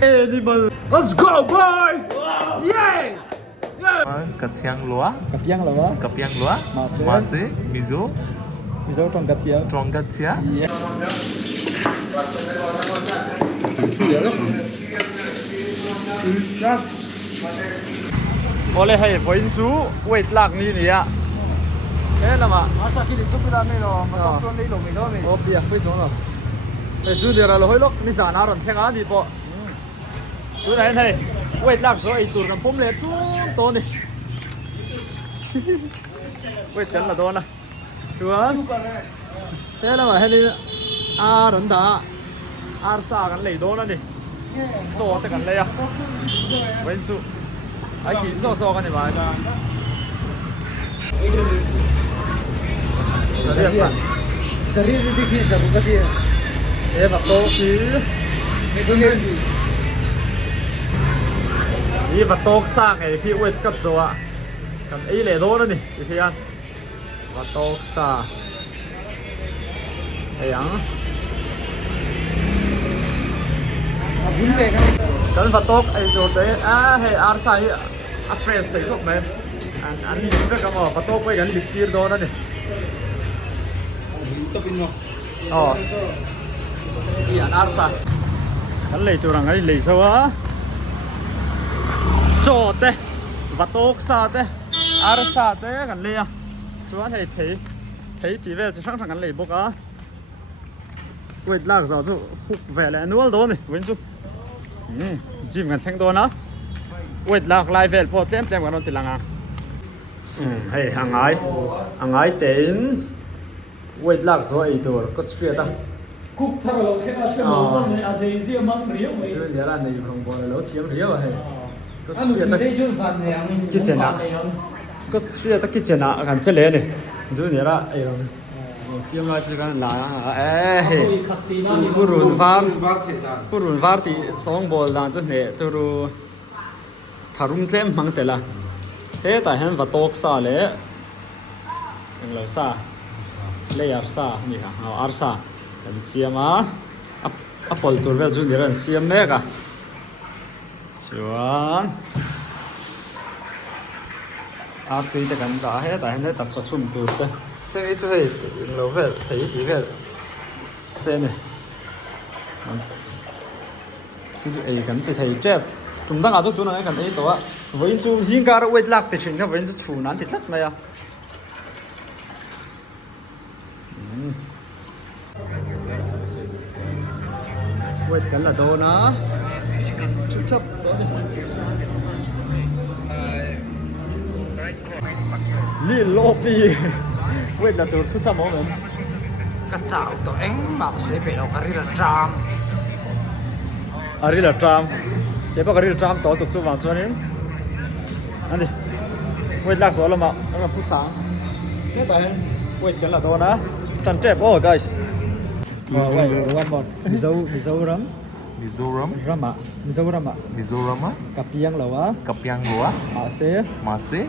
Animal. Let's go, boy. Yeah. Katiang lua. Kapiang lawa. Kapiang lua. Mase. Mizo. Mizo trong katia. Trong katia. Yeah. Oleh hai poin chú weight lạc ni nè. Thế là mà asa khi được cái này rồi mà tóc chuan đây lồng mình đó mình. Ô bia phải xuống rồi. Để chú đi ra là hơi lốc ni giả nào rồi xem á đi bộ. Chú này này weight lạc rồi tụi nó pom lên chú to này. Weight chân là to nè. Chuan. Thế là mà hay đi rắn đá. Sa cái lấy đó nè đi. Cho cái lấy à. Weight chú. Ai kín so cái này mà. Sari di dikhi sabu kati. E bato ki. Ni bato sang ai ki wet kat zo a. Kan ei le do na ni ki an. Bato sa. Ai ang. Kan bato ai zo te a he ar sa hi a fresh te ko me. An ni ka ka mo bato ko gan dikir do na ni. Iya narsa. Kan lấy chỗ rằng ấy lấy sao á? Chỗ thế, vắt ốc sa thế, arsa thế kan lấy à? Chú anh thấy tí về sáng thằng kan lấy bốc á. Quên lạc rồi chú hút về lại nuôi đó này, quên chú. Chim kan xem đó nó. Quên lạc lại về, po xem kan nó thì là ngang. Hey, hàng ai tên. Weight lạc rồi itu có straight à? Cúc thằng lâu thế là xem món này à gì riêng mắm riếu vậy? Chứ nhớ là này không bỏ là lâu chiếm riếu à hay? Có Anh straight à? thấy chưa phản này anh? Kitchen à? Có straight à kitchen à? Gần chơi lên này. Chứ nhớ là ấy rồi. Chiếm lại chỉ cần là purun var thì song ball là chứ này tôi rồi tharum chem mang tê là thế tại hắn vật tóc sa lệ anh lời sa lấy arsa ni ha arsa kan siama apol tur vel jun diran siam meka chuan arti te kan da he ta hen ta chum tur te te chu he lo vel thei ti vel te ne chi ei kan ti thei chep tum dang a tu na kan ei to a với chu jing gar weight lak te chin ka với chu chu nan ti tlat mai a Wait cái là đâu nó chụp chấp li lobby wait là tôi thu sao món mình Cắt chảo tụi anh bảo sẽ bị đâu cái là tram. Ari là tram chế bao cái là tram tổ tục cho vào cho nên anh đi wait lạc số là mà nó là phút sáng cái tại wait cái là đâu nó trần trẹp oh guys one more Mizoram Mizoram Kapiang lawa Kapiang lua Mase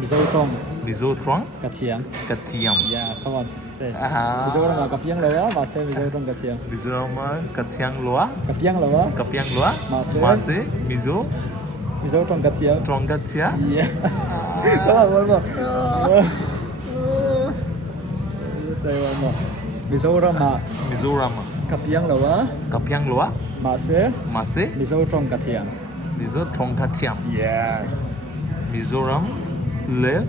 Mizotrong Katiang Katiam. yeah come on say Mizoram Kapiang lawa Mase Mizotrong Katiang Mizoram Katiang lua Kapiang lawa Mase Mizotrong Katiang Trong Katia. yeah come on one more say one more Mizoram Kapiang lawa Mase Mizotrong Katiam. yes Mizoram le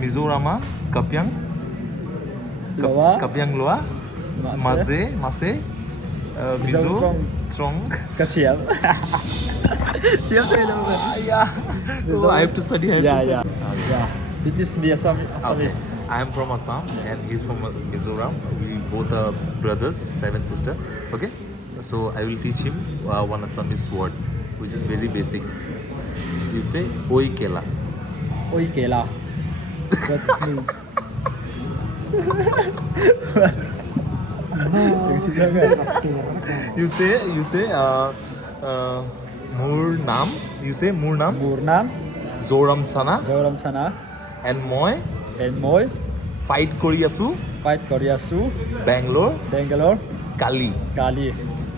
Mizoram Kapiang lua Mase Mizotrong Katiang Chiếm chơi đâu rồi So I have to study. Yeah. It is me Assamese. Okay. I am from Assam and he's from Mizoram. We both are brothers, 7 sisters. Okay, so I will teach him one Assamese word, which is very basic. You say Oi Kela. Oi Kela. What does mean? You say Murnam. You say Murnam. Zoram Sana. And Moi. Fight Koreasu. Bangalore. Kali.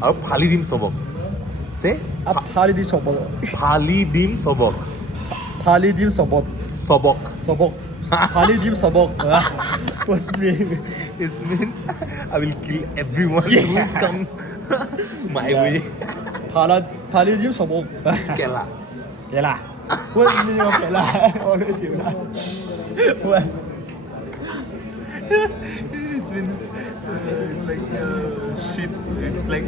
Or Phalidim Sobok. Say Phalidim sobok. Phalidim Sobok. Phalidim sobok. Sobok. Sobok. Phalidim sobok. What's mean? It means I will kill everyone who is come my way. Phalidim sobok. Kela. Kela. What's meaning of Kela? Always you laugh. What? It means it's like shit. It's like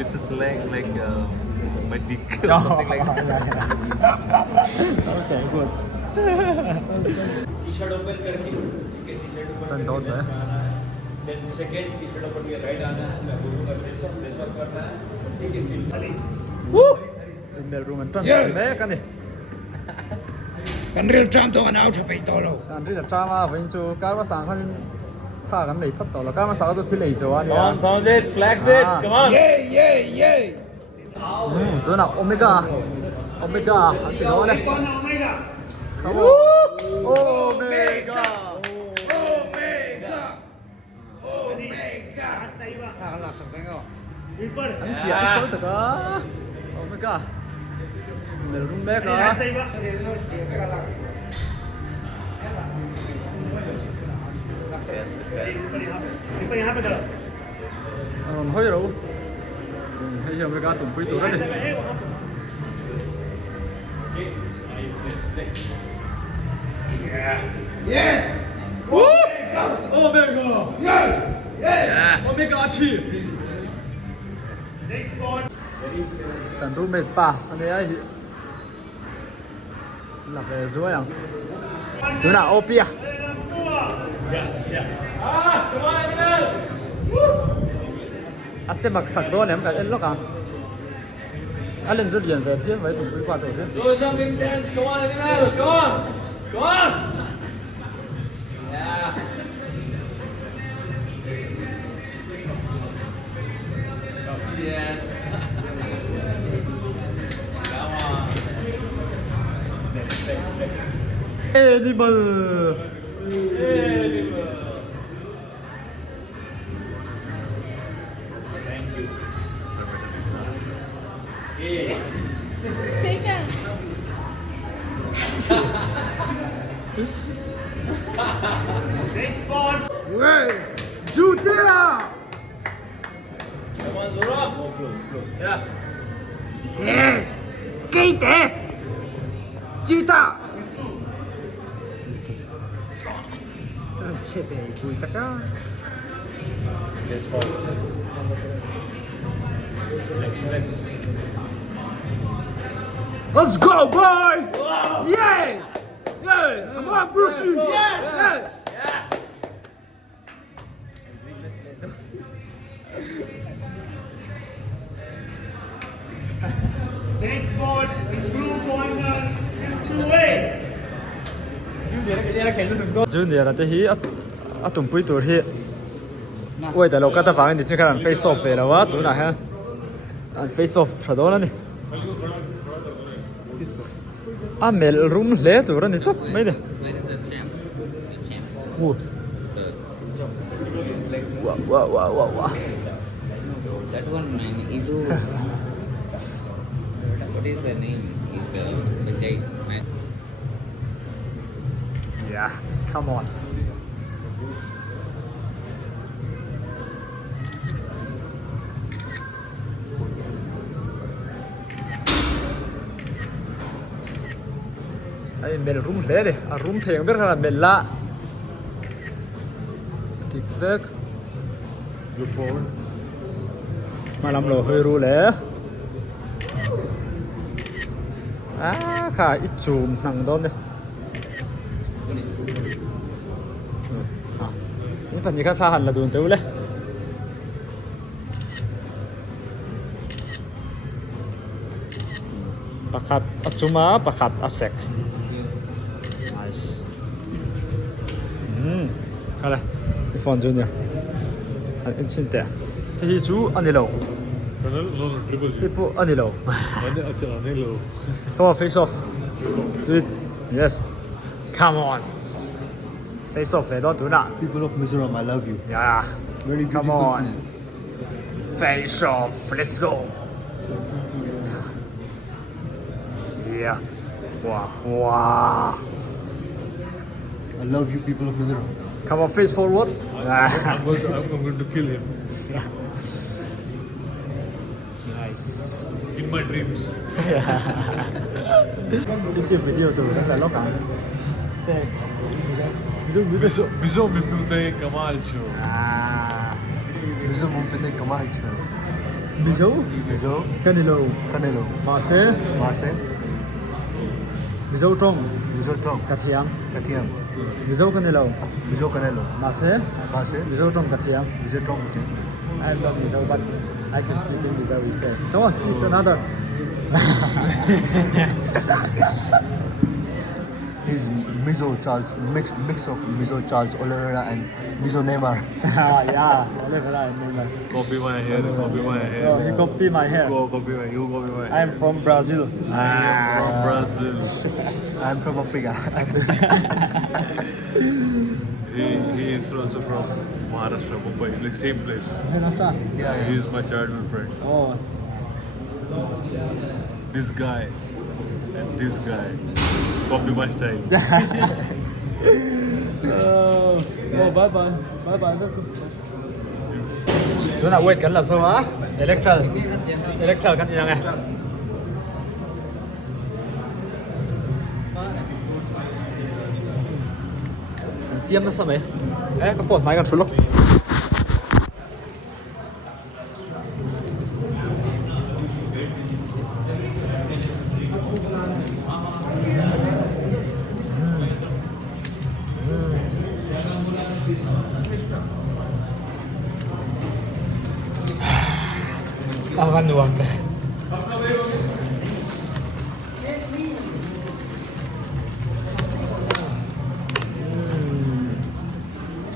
it's a slang like my dick or something like that. Okay, good. T-shirt open करके ठीक है टी-शर्ट ऊपर Tan tốt đấy. Then second T-shirt ऊपर ये राइट आना है लोगों का फेस ऑफ करना है ठीक है फिर Melhrum mình trân bé cái này. Kan real tram to kan out pa ito lo. Anh đi là drama với chú cái mà sáng hơn thà cái này thất tổ là cái mà sáng tôi thi lệ rồi anh. Come on, sound it, flex it, come on. Yeah. Tôi nào Omega, Omega, anh tiếng nói này. Come on. Omega. Sa kan laksak pa ko. Anh kia số từ đó. Omega. Melhrum bé cả. Hơi đâu. Hay giờ Omega tụm quý tụi đó đi. Yes. Omega. Yeah. Omega chi. Tần rú mệt pa, anh ấy là về dưới à? Thứ nào Opia? Anh sẽ mặc sặc đôi ném cả lên lóc à? Anh lên rất liền về phía với tụi quý qua tụi phía. So something dance, come on animals, come on. Come on. Yeah. Yes. Come on. Animal. Animal. Thank you. Yeah. Chicken. Next one. Hey, Judea. Come on, Zora. Yeah. Yes. Kite. Chita. Che be bui ta ka. Next one. Next. Let's go, boy. Wow. Yeah. Yeah. Come on, Bruce Lee. Yeah. Next one, blue corner is zuai2. Junior là thế à tụm quý tụi hi. Ôi tại lúc ta phản thì chỉ cần face off về là quá tụi nào ha. Anh face off thật đó này. À Melhrum lẽ tụi nó thì tốt mấy này. Ui. Wow. That one man is what is the name? Is Vijay man. Yeah, come on. Ay Melhrum lẽ đi, à Rum thiền biết là Mel lạ. Thiệt vết. Mà làm lộ hơi ru lẽ. À khá ít chùm thằng đó này. Ini phần gì khác xa hẳn là đường tới lên. Pakat Atsuma, pakat Asek. Nice. Đây, cái phone Junior. Anh xin tệ. Hi chú Anilo. Hipo Anilo. Come on, face off. Do it. Yes. Come on. Face off về đó tụi nào. People of Mizoram, I love you. Yeah. Very beautiful. Come on. Face off. Let's go. Yeah. Wow. Wow. I love you, people of Melhrum. Come on, face forward. I'm going to kill him. Nice. In my dreams. Cái video từ rất là lóc cả. Xe. Bizo mi pute kamalcho. À. Melhrum umpete kamal cha. Bizo. Bizo. Canelo. Canelo. Mase. Mase. Bizo trong. Bizo trong. Katiang. Katiam. Bizo Canelo. Bizo Canelo. Mase. Mase. Bizo trong Katiang. Bizo trong. I'm not Bizo, but I can speak in Bizo instead. Come on, speak another. He's Mizo Charles, mix of Mizo Charles Oliveira and Mizo Neymar. Yeah, whatever I remember. Copy my hair. Copy my hair. Oh, you copy my hair. Copy my. You copy my hair. I'm from Brazil. I am from Brazil. I'm from Africa. He is also from Maharashtra, Mumbai, like same place. Yeah, He is my childhood friend. Oh, This guy and this guy copy my style. oh, bye bye. Bye bye. Chỗ nào quên cảnh là sao á? Electral cảnh gì nè? Xiêm nó sao vậy? Đấy, có phồn máy còn xuống lúc. Akan doang deh.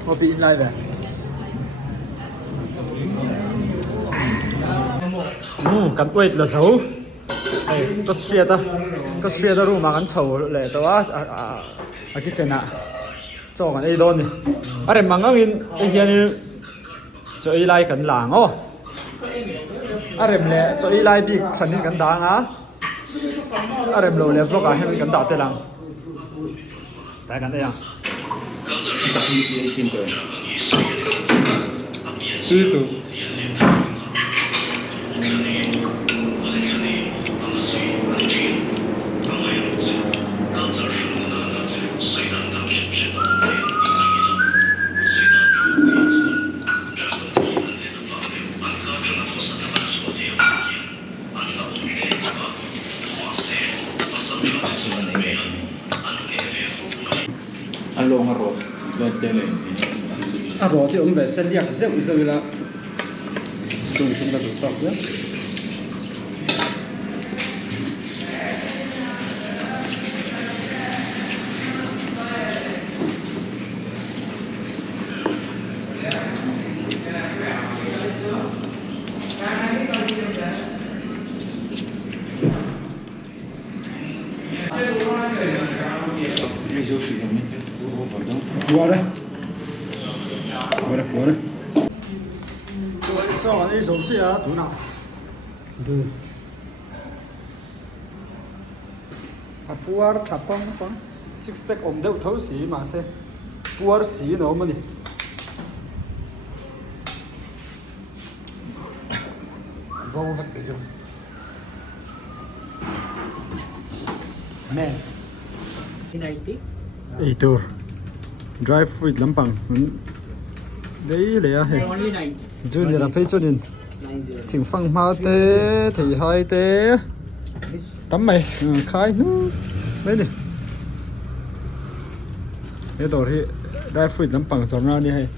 Kopi in live Cắn quệt là xấu. Có xia ta ru mà cắn xấu lệ tao á cái chuyện nè. Cho cái đây đôn đi. À để mang ngin cái hiện đi cho ai lại cắn làng ô. À để lệ cho ai lại bị khẩn đi cắn đá á. À để lồ lệ vlog à hay cắn đá tê làng. Tại cắn đây à? Itu. Alo ngaro. Dele. À rồi thì ông về xe liệt sẽ bị rơi là dùng chúng ta được tập nhé. Qua đây. Qua đây. Cho cái giống gì á, túi nào? Được. À, puar chapang pang. Six pack om đeo thấu xí mà xe. Puar xí nó mà đi. Vô vật để dùng. Nè. Itu drive fruit lampang đấy là hệ chú này là phải cho nên thỉnh phăng ma té thì hai té tắm mày khai nữa đấy đi cái đồ thì drive fruit lampang rồi ra đi hay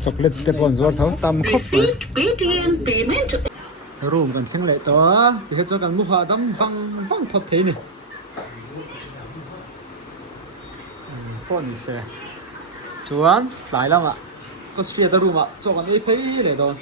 chocolate té còn giọt thấu tam khóc room còn sinh lệ đó thì hết cho cần mua hoa tắm phăng thoát thế này con xe chuan lại lắm ạ có xe ta room ạ cho con ấy thấy để rồi